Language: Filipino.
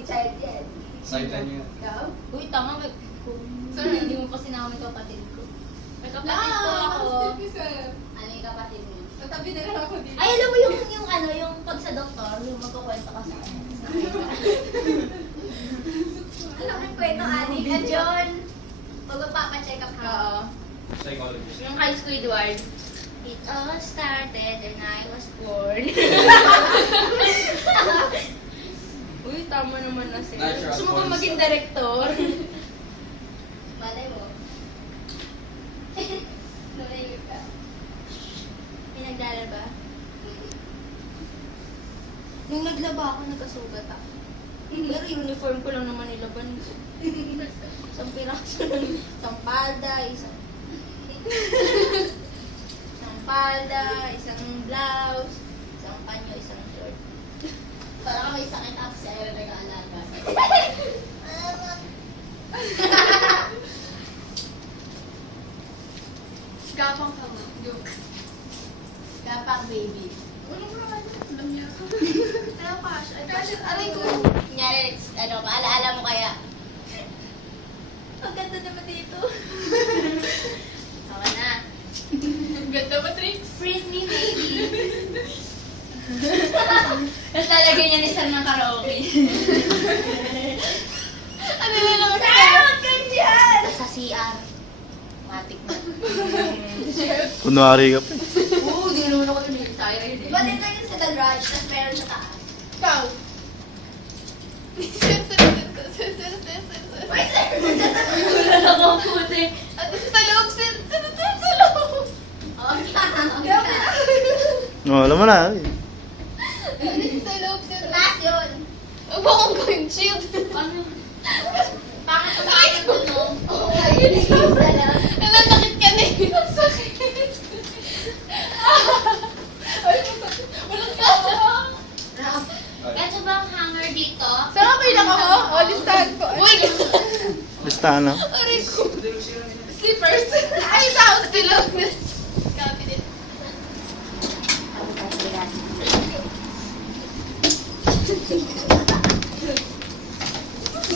Only child yan. Side na niya. Ikaw? Uy, tama. Sorry, hindi mo pa sinama yung kapatid ko. May kapatid ko ako. Ano yung kapatid mo? Katabi na lang ako dito. Ay, alam mo yung ano, yung pag sa doktor, yung magkukwento ka sa akin. Ano ang kwento, Ani? John, pag magpapacheck up ka. Psychologist. Yung high school, Edward. It all started when I was born. Uy, tama naman na siya. Natural Gusto mo ba born maging star. director? Malay mo. Nalayo ka. Pinaglalaba? Nung naglaba ako, nagkasugat ako. Pero uniform ko lang naman nilaban. Isang piraso ng isang palda, isang palda, isang blouse, isang panyo, isang short. Parang may sakit ako sa'yo na nag-aalaga. Gapang ka mo. Joke. Kapak baby. Ano mo naman? Alam niya. Kaya cash. Ay, cash. Aray ko. Kunyari, ano, maalaala mo kaya? Ang ganda naman dito. Tawa na. Ganda ba, Trix? Print me, baby. Tapos lalagyan niya ni Sam ng karaoke. Ano na naman Sarot ka dyan! Sa CR. Matik na. Kunwari ka pa. Oo, di naman ako nabili tayo yun eh. Diba dito yun sa garage, tapos meron sa taas. Ikaw. Wait, sir! Wala na akong puti. At isa sa loob, sa loob. Oh, alam mo na. Sa loob, Sa taas yun. Huwag mo akong gawin shield. Ano? Bakit ang bakit mo no? Ayun, sa lang. Nananakit ka na eh. Ang sakit. Ay, masakit. Walang tawa. Ganso ba ang hanger dito? Saan ka pinaka mo? O, listahan ko. Uy! Listahan na. Aray ko. Slippers. Ay, sa house nila.